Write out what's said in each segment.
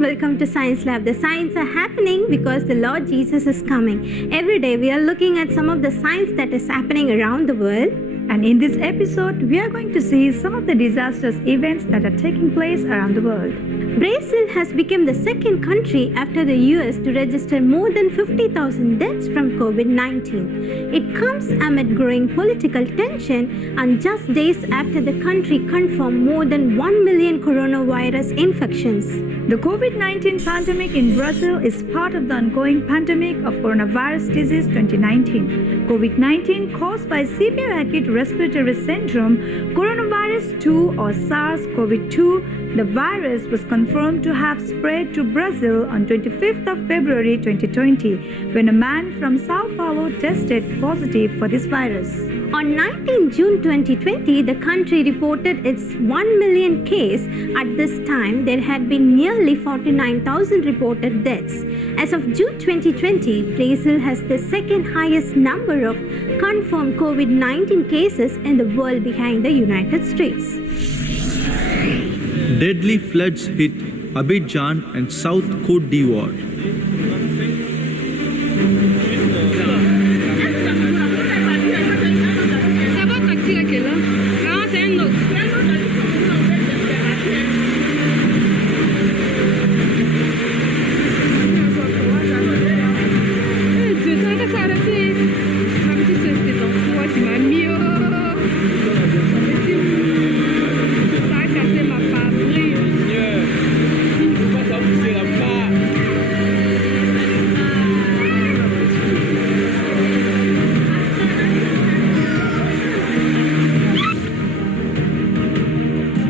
Welcome to Science Lab. The signs are happening because the Lord Jesus is coming. Every day we are looking at some of the signs that is happening around the world. And in this episode, we are going to see some of the disastrous events that are taking place around the world. Brazil has become the second country after the US to register more than 50,000 deaths from COVID-19. It comes amid growing political tension and just days after the country confirmed more than 1 million coronavirus infections. The COVID-19 pandemic in Brazil is part of the ongoing pandemic of coronavirus disease 2019. COVID-19 caused by severe acute respiratory syndrome, coronavirus 2 or SARS-CoV-2, the virus was confirmed to have spread to Brazil on 25th of February 2020 when a man from Sao Paulo tested positive for this virus. On 19 June 2020, the country reported its 1 million case. At this time, there had been nearly 49,000 reported deaths. As of June 2020, Brazil has the second highest number of confirmed COVID-19 cases in the world behind the United States. Deadly floods hit Abidjan and South Côte d'Ivoire.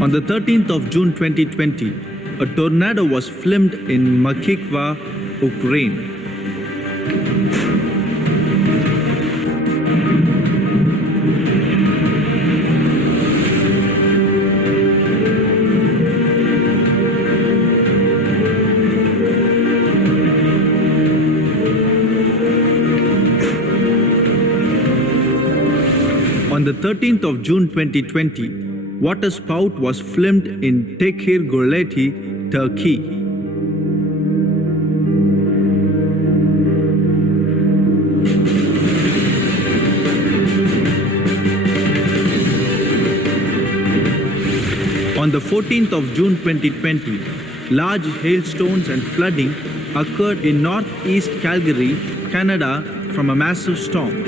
On the 13th of June 2020, a tornado was filmed in Makhiva, Ukraine. On the 13th of June 2020, water spout was filmed in Tekirdağ, Turkey. On the 14th of June 2020, large hailstones and flooding occurred in northeast Calgary, Canada from a massive storm.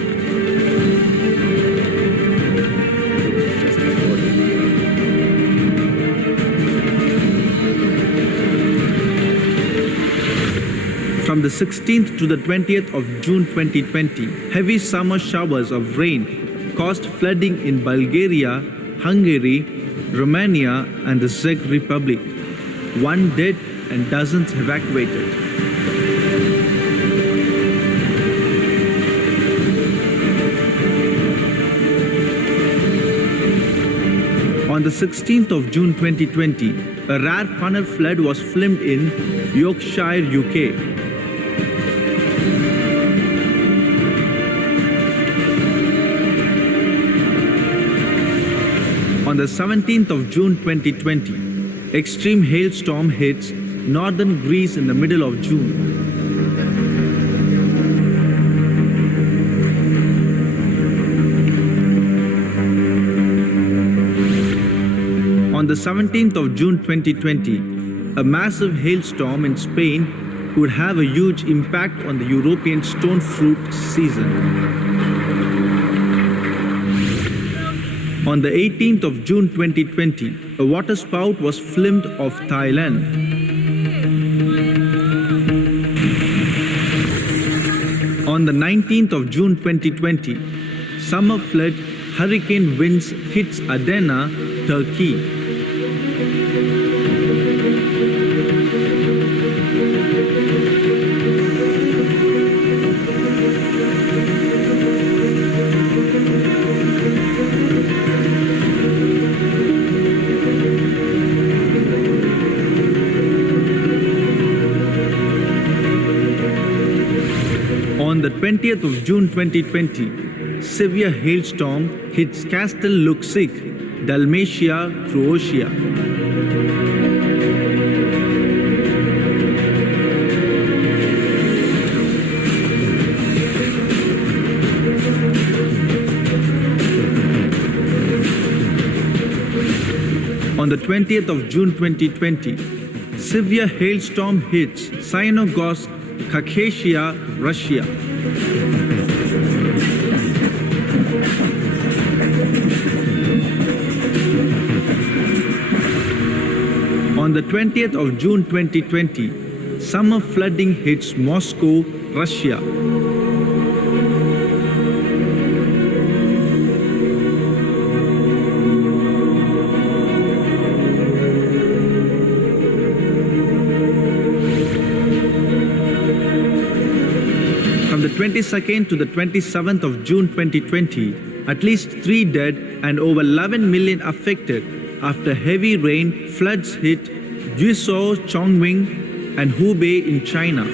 From the 16th to the 20th of June 2020, heavy summer showers of rain caused flooding in Bulgaria, Hungary, Romania, and the Czech Republic. 1 dead and dozens evacuated. On the 16th of June 2020, a rare funnel flood was filmed in Yorkshire, UK. On the 17th of June 2020, extreme hailstorm hits northern Greece in the middle of June. On the 17th of June 2020, a massive hailstorm in Spain could have a huge impact on the European stone fruit season. On the 18th of June 2020, a waterspout was filmed off Thailand. On the 19th of June 2020, summer flood, hurricane winds hits Adana, Turkey. On the 20th of June 2020, severe hailstorm hits Castel Luksic, Dalmatia, Croatia. On the 20th of June 2020, severe hailstorm hits Cyanogorsk, Khakassia, Russia. On the 20th of June 2020, summer flooding hits Moscow, Russia. From the 22nd to the 27th of June 2020, at least 3 dead and over 11 million affected after heavy rain floods hit Guizhou, Chongqing, and Hubei in China.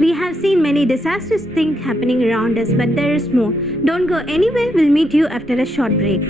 We have seen many disastrous things happening around us, but there is more. Don't go anywhere, we'll meet you after a short break.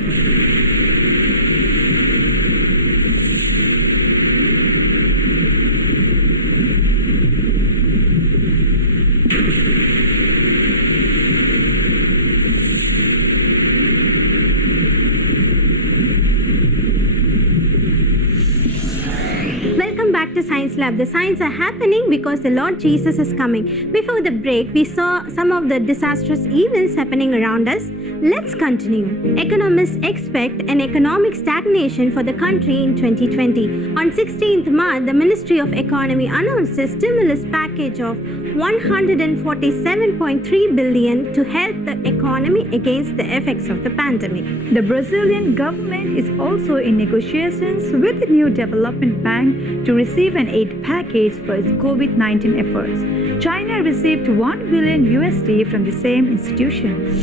Welcome back to Science Lab. The signs are happening because the Lord Jesus is coming. Before the break, we saw some of the disastrous events happening around us. Let's continue. Economists expect an economic stagnation for the country in 2020. On 16th March, the Ministry of Economy announced a stimulus package of 147.3 billion to help the economy against the effects of the pandemic. The Brazilian government is also in negotiations with the New Development Bank to receive an aid package for its COVID-19 efforts. China received 1 billion USD from the same institution.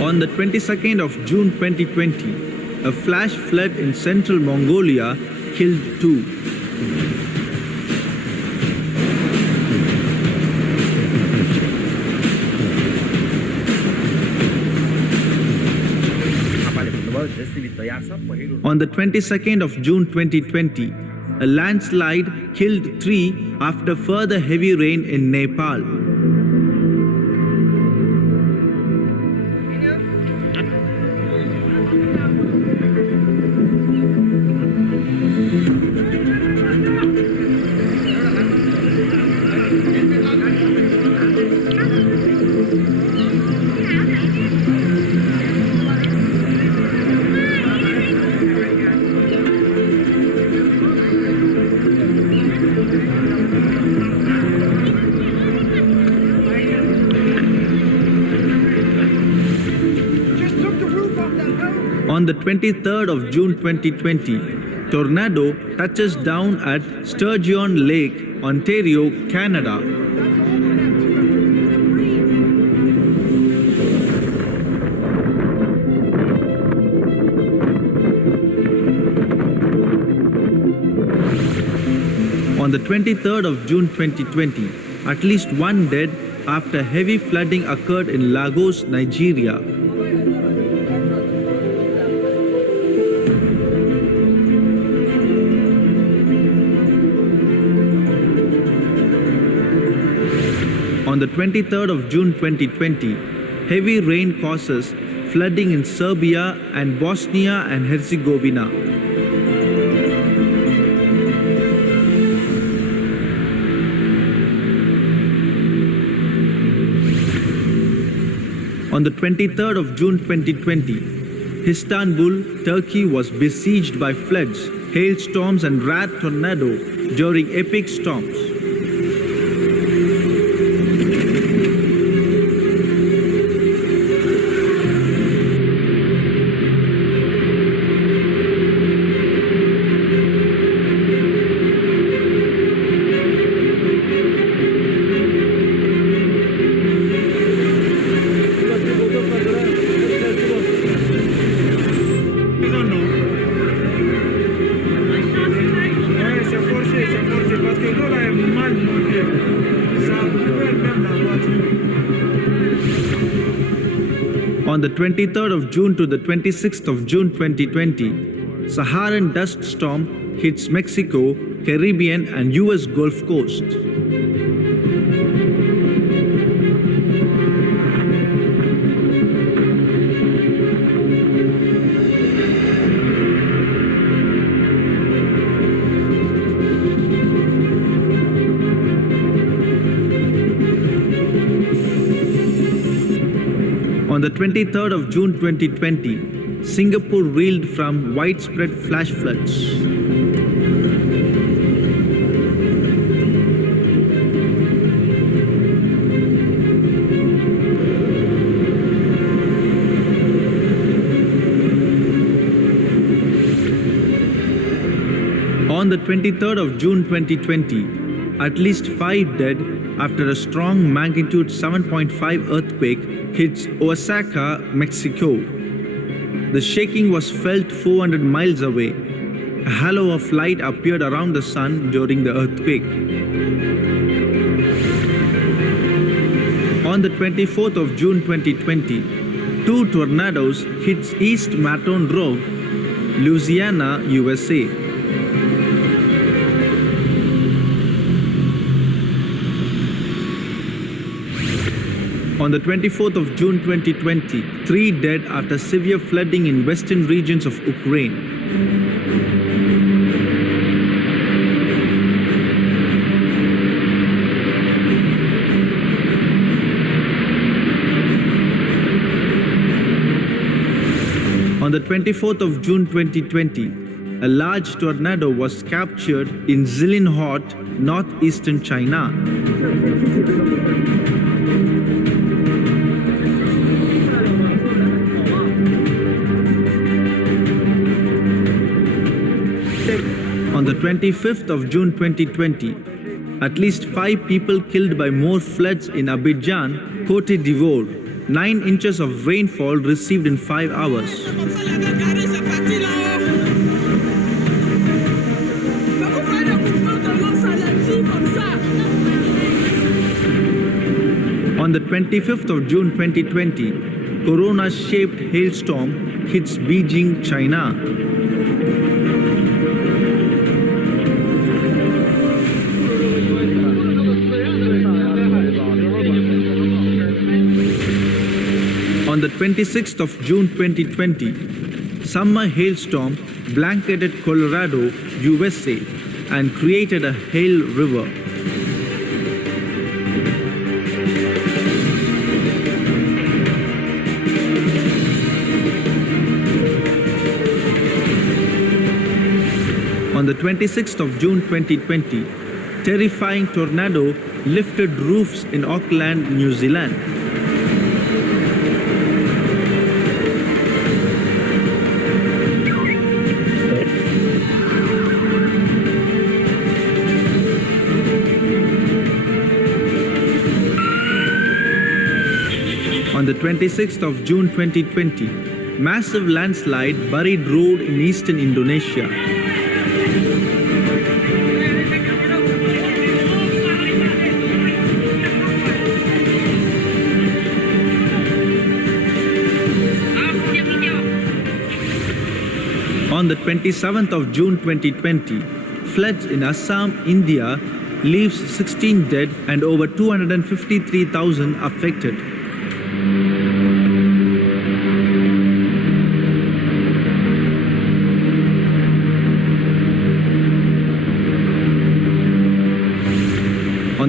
On the 22nd of June 2020, a flash flood in central Mongolia killed 2. On the 22nd of June 2020, a landslide killed 3 after further heavy rain in Nepal. On the 23rd of June 2020, tornado touches down at Sturgeon Lake, Ontario, Canada. On the 23rd of June 2020, at least 1 dead after heavy flooding occurred in Lagos, Nigeria. On the 23rd of June 2020, Heavy rain causes flooding in Serbia and Bosnia and Herzegovina. On the 23rd of June 2020, Istanbul, Turkey was besieged by floods, hailstorms and rad tornado during epic storms. On the 23rd of June to the 26th of June 2020, Saharan dust storm hits Mexico, Caribbean and US Gulf Coast. On the 23rd of June 2020, Singapore reeled from widespread flash floods. On the 23rd of June 2020, at least 5 dead after a strong magnitude 7.5 earthquake hits Oaxaca, Mexico. The shaking was felt 400 miles away. A halo of light appeared around the sun during the earthquake. On the 24th of June 2020, 2 tornadoes hit East Baton Rouge, Louisiana, USA. On the 24th of June 2020, 3 dead after severe flooding in western regions of Ukraine. On the 24th of June 2020, a large tornado was captured in Zilin-Hot, northeastern China. On the 25th of June 2020, at least 5 people killed by more floods in Abidjan, Cote d'Ivoire. 9 inches of rainfall received in 5 hours. On the 25th of June 2020, corona-shaped hailstorm hits Beijing, China. On the 26th of June 2020, summer hailstorm blanketed Colorado, USA, and created a hail river. On the 26th of June 2020, terrifying tornado lifted roofs in Auckland, New Zealand. On the 26th of June 2020, massive landslide buried road in eastern Indonesia. On the 27th of June 2020, floods in Assam, India leaves 16 dead and over 253,000 affected.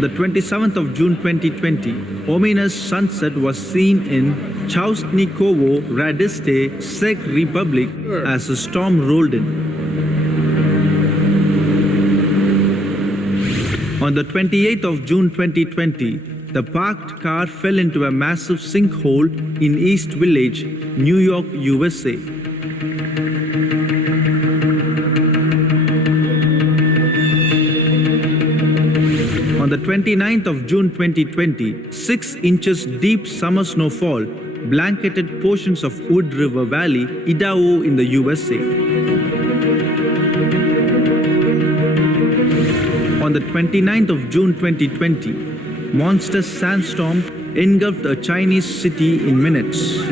the 27th of June 2020, ominous sunset was seen in Chausnikovo Radiste, Czech Republic as a storm rolled in. On the 28th of June 2020, the parked car fell into a massive sinkhole in East Village, New York, USA. On the 29th of June 2020, 6 inches deep summer snowfall blanketed portions of Wood River Valley, Idaho in the USA. On the 29th of June 2020, monster sandstorm engulfed a Chinese city in minutes.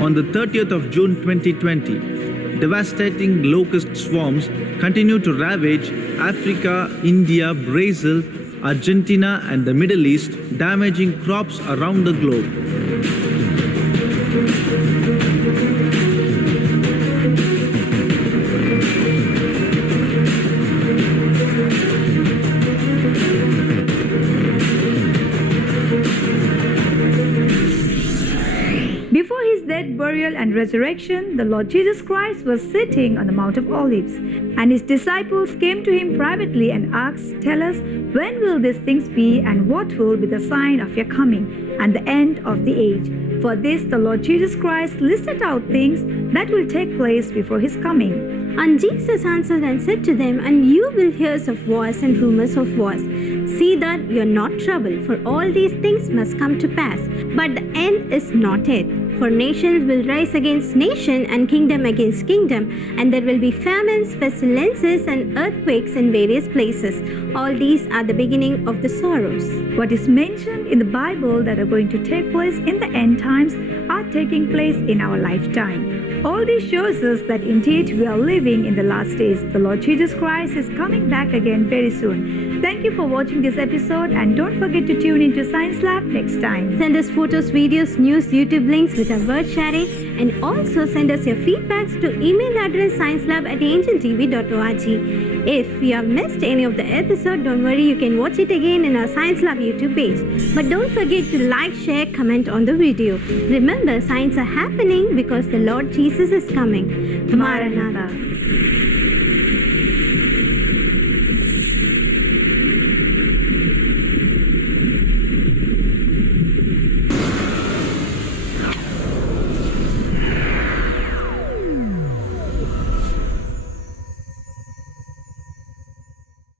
On the 30th of June 2020, devastating locust swarms continue to ravage Africa, India, Brazil, Argentina, and the Middle East, damaging crops around the globe. Before his death, burial, and resurrection, the Lord Jesus Christ was sitting on the Mount of Olives, and his disciples came to him privately and asked, "Tell us, when will these things be, and what will be the sign of your coming and the end of the age?" For this, the Lord Jesus Christ listed out things that will take place before his coming. And Jesus answered and said to them, "And you will hear of wars and rumors of wars. See that you are not troubled, for all these things must come to pass. But the end is not yet. For nations will rise against nation and kingdom against kingdom, and there will be famines, pestilences, and earthquakes in various places. All these are the beginning of the sorrows." What is mentioned in the Bible that are going to take place in the end times are taking place in our lifetime. All this shows us that indeed we are living in the last days. The Lord Jesus Christ is coming back again very soon. Thank you for watching this episode, and don't forget to tune into Science Lab next time. Send us photos, videos, news, YouTube links which are worth sharing, and also send us your feedbacks to email address sciencelab@angeltv.org. If you have missed any of the episode, don't worry, you can watch it again in our Science Lab YouTube page. But don't forget to like, share, comment on the video. Remember, signs are happening because the Lord Jesus is coming. Maranatha.